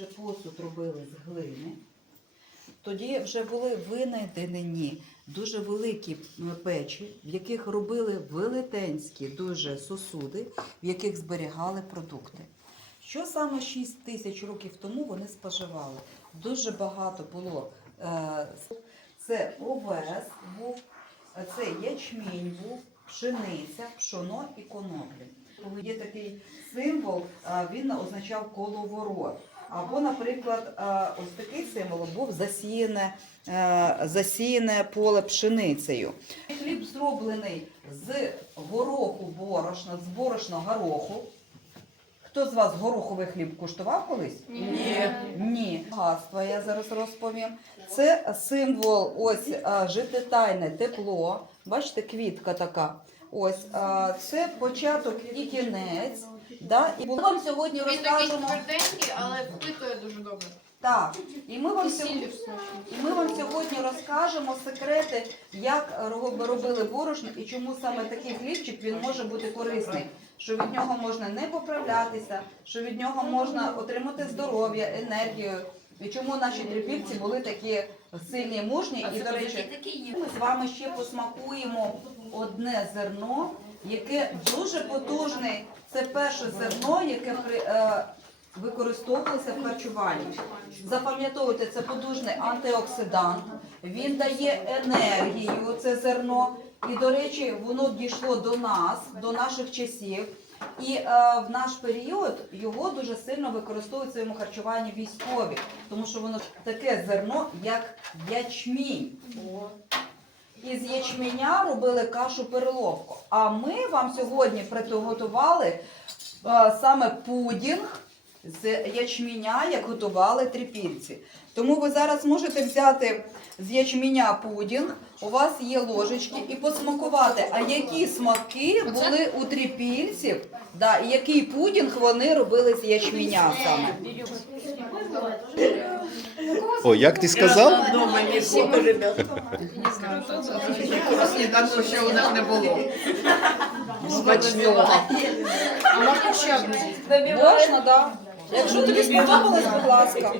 вже посуд робили з глини, тоді вже були винайдені дуже великі печі, в яких робили велетенські дуже сосуди, в яких зберігали продукти. Що саме 6 тисяч років тому вони споживали? Дуже багато було. е, Це овес був, е, це ячмінь був, пшениця, пшоно і коноплі. Є такий символ, він означав коловорот. Або, наприклад, е, ось такий символ був засіяне, е, засіяне поле пшеницею. Хліб зроблений з гороху борошна, з борошна гороху. Хто з вас гороховий хліб куштував колись? Ні. Ні. Багатство я зараз розповім. Це символ ось а, життєтайне тепло. Бачите, квітка така. Ось це початок і кінець. Да? І ми вам сьогодні Він такий розкажемо. тверденький, але впитує дуже добре. Так, і ми вам сьогодні. І ми вам сьогодні розкажемо секрети, як ро- робили борошно і чому саме такий хлібчик він може бути корисний. Що від нього можна не поправлятися, що від нього можна отримати здоров'я, енергію. І чому наші трипільці були такі сильні, і мужні. І, до речі, ми з вами ще посмакуємо одне зерно, яке дуже потужне. Це перше зерно, яке при, е, використовувалося в харчуванні. Запам'ятовуйте, це потужний антиоксидант. Він дає енергію, це зерно. І, до речі, воно дійшло до нас, до наших часів. І е, в наш період його дуже сильно використовують в своєму харчуванні військові, тому що воно таке зерно, як ячмінь. Із ячменя робили кашу переловку. А ми вам сьогодні приготували е, саме пудінг з ячменя, як готували трипільці. Тому ви зараз можете взяти з ячменя пудінг, у вас є ложечки, і посмакувати, а які смаки були у трипільців, да, і який пудінг вони робили з ячменя саме. О, як ти сказав? Дома не було, ребят. Не знаю, що це. Ще у нас не було. Смачного. А можна ще одну? Можна, так. Якщо тобі сподобалось, будь ласка.